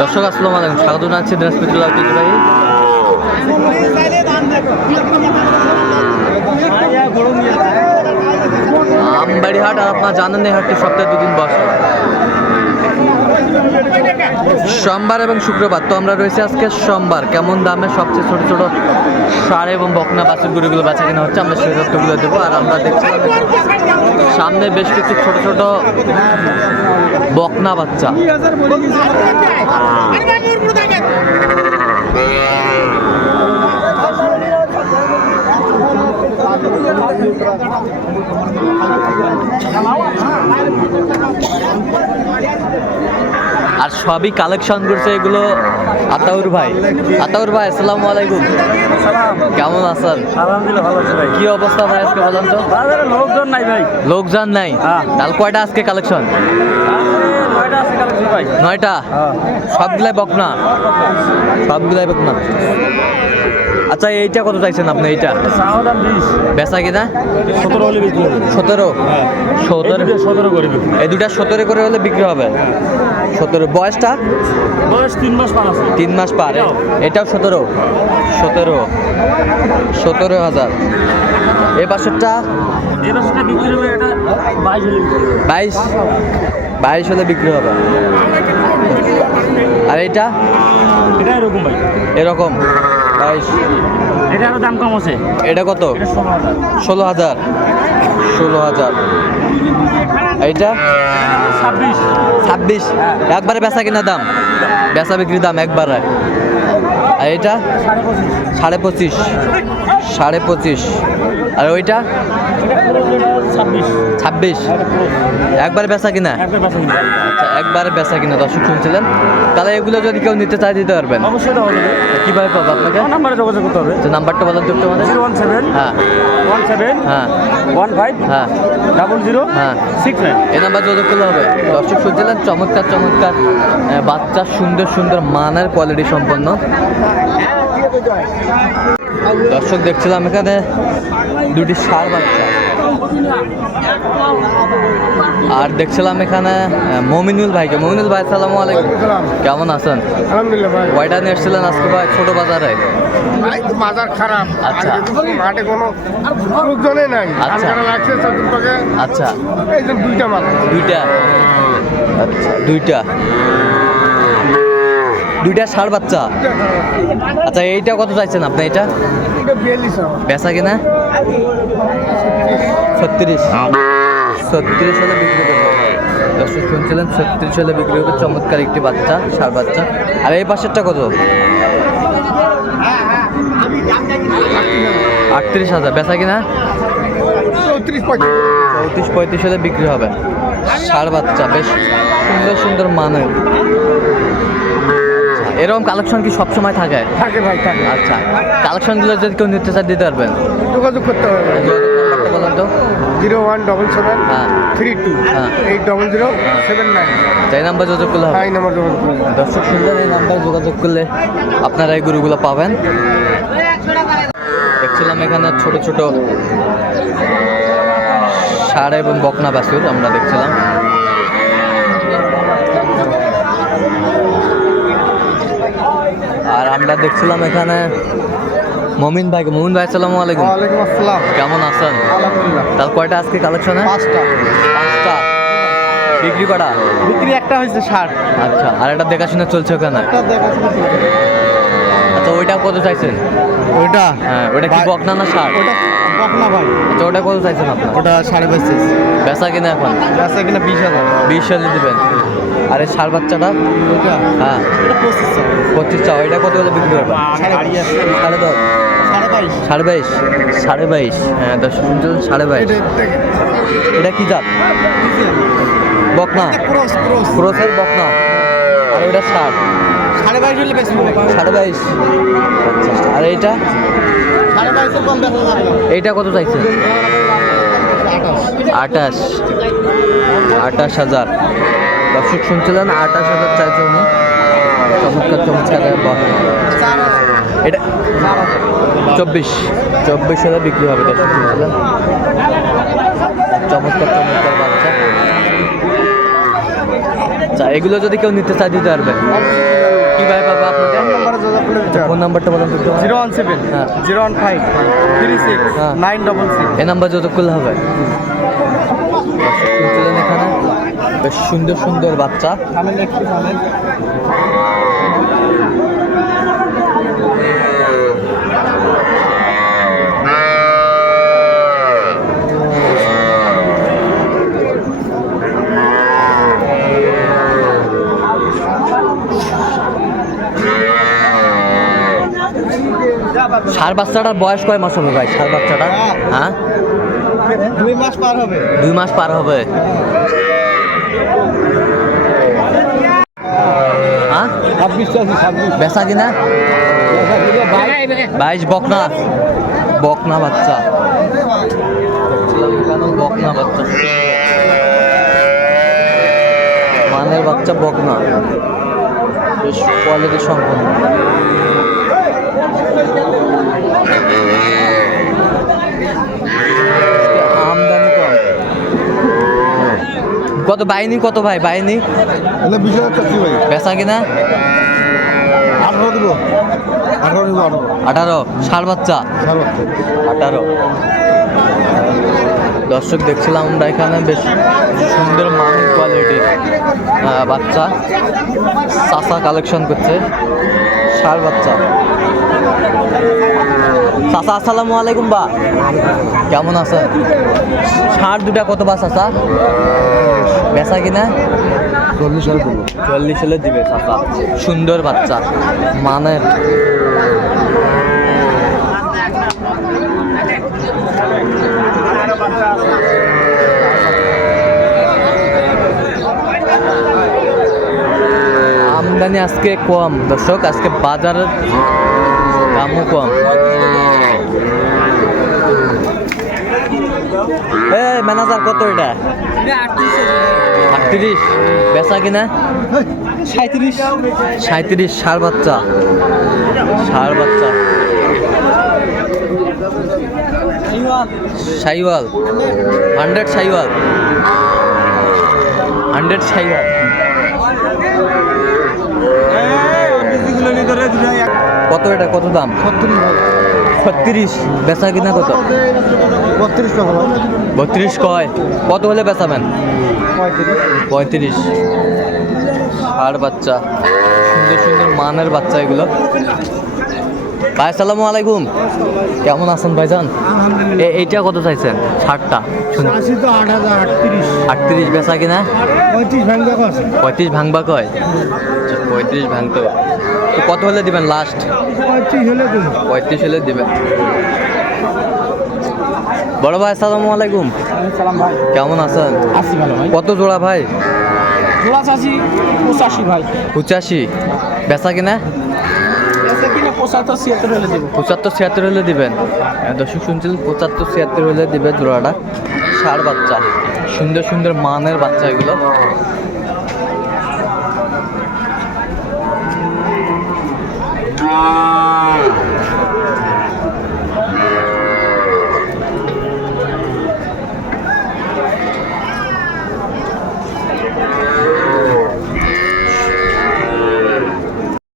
দর্শক, আসসালাম আলাইকুম। স্বাগত জানাচ্ছি দিনাজপুর ঐতিহ্যবাহী। আমবাড়ি হাট আর আপনার জানেন এই হাটটি সপ্তাহে দুদিন বসে। সোমবার এবং শুক্রবার, তো আমরা রয়েছি আজকে সোমবার। কেমন দামে সবচেয়ে ছোট ছোট সার এবং বকনা বাছুর গুরুগুলো বাছা কিনা হচ্ছে, আমরা সেই তথ্যগুলো দেবো। আর আমরা দেখছিলাম সামনে বেশ কিছু ছোট ছোট বকনা বাচ্চা। সবই কালেকশন করছে এগুলো আতাউর ভাই। আতাউর ভাই আসসালামু আলাইকুম। কেমন আছেন? আলহামদুলিল্লাহ ভালো আছে ভাই। কি অবস্থা ভাই আজকে বলেন তো? বাজারে লোকজন নাই ভাই। লোকজন নাই? হ্যাঁ। তাহলে কয়টা আজকে কালেকশন নয়টা? হ্যাঁ। সবগুলাই বকনা? সবগুলাই বকনা? আচ্ছা এইটা কত চাইছেন আপনি? এইটা? বেচা কিনা? সতেরো হলে বিক্রি হবে। সতেরো? হ্যাঁ। সতেরো? সতেরো করে এই দুটা সতেরো করে হলে বিক্রি হবে? সতেরো। বয়সটা? বয়স তিন মাস পার তিন মাস পার। এটাও? সতেরো? সতেরো। সতেরো হাজার। এ বাসরটা বাইশ বাইশ? হলে বিক্রি হবে। আর এইটা? এটা এরকম এরকম। বাইশ এটা আরও দাম কম আছে? এটা কত? ষোলো হাজার। ষোলো হাজার। এইটা? ছাব্বিশ। ছাব্বিশ? একবারে বেচা কিনা দাম? বেচা বিক্রি দাম একবারে। আর এইটা? সাড়ে পঁচিশ। সাড়ে পঁচিশ। আর ওইটা? এটা ছাব্বিশ। একবারে বেচা কিনা? আচ্ছা একবারে বেচা কিনা দর্শক শুনছিলেন। তাহলে এগুলো যদি কেউ নিতে চায় দিতে পারবেন। অবশ্যই কীভাবে পাবো আপনাকে? নাম্বারে যোগাযোগ করতে হবে। যে নাম্বারটা বলেন তো একটু আমাদের। ওয়ান সেভেন হ্যাঁ। ওয়ান সেভেন হ্যাঁ। ওয়ান ফাইভ হ্যাঁ। ডাবল জিরো হ্যাঁ। Six nine. এই নাম্বার যোগাযোগ করলে হবে। দর্শক শুনছিলেন? চমৎকার চমৎকার বাচ্চা সুন্দর সুন্দর মানের কোয়ালিটি সম্পন্ন। দর্শক দেখছিলাম এখানে দুটি সার বাচ্চা। আর দেখছিলাম এখানে মমিনুল ভাইকে। মমিনুল ভাই আসসালামু আলাইকুম। কেমন আছেন? আলহামদুলিল্লাহ ভাই। কয়টা নিয়ে এসেছিলেন আজকে ভাই? ছোট বাজারে? বাজার খারাপ। আচ্ছা। মাঠে কোনো লোকজনে নাই। আচ্ছা। আচ্ছা লাগছে এই যে দুইটা মাল। দুইটা? আচ্ছা দুইটা। দুইটা ষাড় বাচ্চা। আচ্ছা এইটা কত চাইছেন আপনি এটা? বেচা কিনা? ছত্রিশ। ছত্রিশ হলে বিক্রি দর্শক শুনছিলেন, ছত্রিশ হলে বিক্রি হবে। চমৎকার একটি বাচ্চা ষাড় বাচ্চা। আর এই পাশেরটা কত? আটত্রিশ হাজার। বেচা কিনা? চৌত্রিশ পঁয়ত্রিশ হলে বিক্রি হবে। ষাড় বাচ্চা, বেশ সুন্দর সুন্দর মানের। এরকম কালেকশন কি সব সময় থাকে? থাকে ভাই থাকে। আচ্ছা কালেকশনগুলো যদি কেউ নিতে চায় দিতে পারবেন। যোগাযোগ করতে হবে। বলেন তো? জিরো ওয়ান ডবল সেভেন হ্যাঁ। থ্রি টু হ্যাঁ। Eight double zero seven nine. এই নাম্বার যোগাযোগ করলে হবে? এই নাম্বার যোগাযোগ করুন দর্শক সুন্দর এই নাম্বার যোগাযোগ করলে আপনারা এই গরুগুলো পাবেন। দেখছিলাম এখানে ছোট ছোট ষাড় এবং বকনা বাছুর আমরা দেখছিলাম। আর আমরা দেখছিলাম এখানে মমিন ভাইকে। মমিন ভাই আসসালামু আলাইকুম। ওয়ালাইকুম আসসালাম। কেমন আছেন? আলহামদুলিল্লাহ। তার কয়টা আজকে কালেকশনে? পাঁচটা। পাঁচটা। বিক্রি করা বিক্রি একটা হয়েছে ষাট। আচ্ছা আর এটা দেখাশোনা চলছে ওখানে। আচ্ছা ওইটা কত চাইছেন? ওইটা? হ্যাঁ ওটা কি বকনা না সার ওটা বকনা ভাই। আচ্ছা ওটা কত চাইছেন আপনার? ওটা সাড়ে পঁচিশ বেচা কিনা এখন? রাস্তা কিনা বিশ হাজার। বিশ সালে দিবেন। আর এই সার বাচ্চাটা? হ্যাঁ। পঁচিশ চাও এটা কত হলে বিক্রি করবে সাড়ে দশ সাড়ে বাইশ। সাড়ে বাইশ। সাড়ে বাইশ। হ্যাঁ দশ সাড়ে বাইশ। এটা কি জাত? বকনা। Cross cross. ক্রোসের বকনা। আর ওটা ষাট সাড়ে বাইশ হলে বেশি সাড়ে বাইশ। আচ্ছা। আর এইটা। এইটা কত চাইছে আটাশ আঠাশ হাজার। দর্শক শুনছিলেন আঠাশ হাজার চাইছে উনি। চমৎকার চমৎকার এটা চব্বিশ চব্বিশ হাজার বিক্রি হবে দর্শক শুনছিলেন। চমৎকার চমৎকার বাচ্চা। বাচ্চা এগুলো যদি কেউ নিতে চায় দিতে পারবে। কীভাবে পাবো আপনাকে ফোন নাম্বারটা বলেন জিরো ওয়ান সেভেন হ্যাঁ। Zero one five three six হ্যাঁ। Nine double six. এই নাম্বার যত করলে হবে। বেশ সুন্দর সুন্দর বাচ্চা। সার বাচ্চাটার বয়স কয় মাস হবে ভাই? সার বাচ্চাটা হ্যাঁ? দুই মাস পার হবে। দুই মাস পার হবে হ্যাঁ ছাব্বিশ আছে ছাব্বিশ বেচা কিনা? বাইশ বকনা। বকনা বাচ্চা। বকনা বাচ্চা। মানের বাচ্চা বকনা। বেশ কোয়ালিটি সম্পন্ন। কত বাইনি কত ভাই? বাইনি বেচা কিনা? আঠারো দিব। আঠারো দিব আঠারো। আঠারো। ষাট বাচ্চা? সার আঠারো। দর্শক দেখছিলাম আমরা এখানে বেশ সুন্দর মান কোয়ালিটির আহ, বাচ্চা। চাষা কালেকশন করছে। ষাট বাচ্চা। চাষা আসসালামু আলাইকুম বা। কেমন আছেন? ষাট দুটা কত বা চাষা বেচা কিনা? চল্লিশ দেবো। চল্লিশ হলে দিবে চাষা সুন্দর বাচ্চা মানের। আমদানি আজকে কম দর্শক আজকে বাজারের দামও কম। ম্যানেজার কত এটা? আটত্রিশ। বেচা কিনা? সাঁত্রিশ সাঁত্রিশ ষাট বাচ্চা। ষাট বাচ্চা। সাইওয়াল। হান্ড্রেড সাইওয়াল। হান্ড্রেড সাইওয়াল। কত এটা? কত দাম? ছত্রিশ বেচা কিনা কত? বত্রিশ টাকা। বত্রিশ কয়? কত হলে বেচাবেন পঁয়ত্রিশ। ষাট বাচ্চা সুন্দর সুন্দর মানের বাচ্চা এগুলো। ভাই আসসালামু আলাইকুম। কেমন আছেন ভাইজান? এ- এইটা কত চাইছেন? ষাটটা। আটত্রিশ। আটত্রিশ বেচা কিনা? পঁয়ত্রিশ ভাঙবে কয়? আচ্ছা, পঁয়ত্রিশ ভাঙতো। কত হলে দিবেন লাস্ট পঁয়ত্রিশ হলে দিবেন। বড় ভাই আসসালামু আলাইকুম। সালাম ভাই। কেমন আছেন? আসি কত জোড়া ভাই? জোড়া চাষি পঁচাশি ভাই। পঁচাশি। বেচা কিনে? পঁচাত্তর ছিয়াত্তর হলে দেবো। পঁচাত্তর ছিয়াত্তর হলে দিবেন। হ্যাঁ, দর্শক শুনছিলেন পঁচাত্তর ছিয়াত্তর হলে দিবে জোড়াটা। ষাট বাচ্চা। সুন্দর সুন্দর মানের বাচ্চা এগুলো।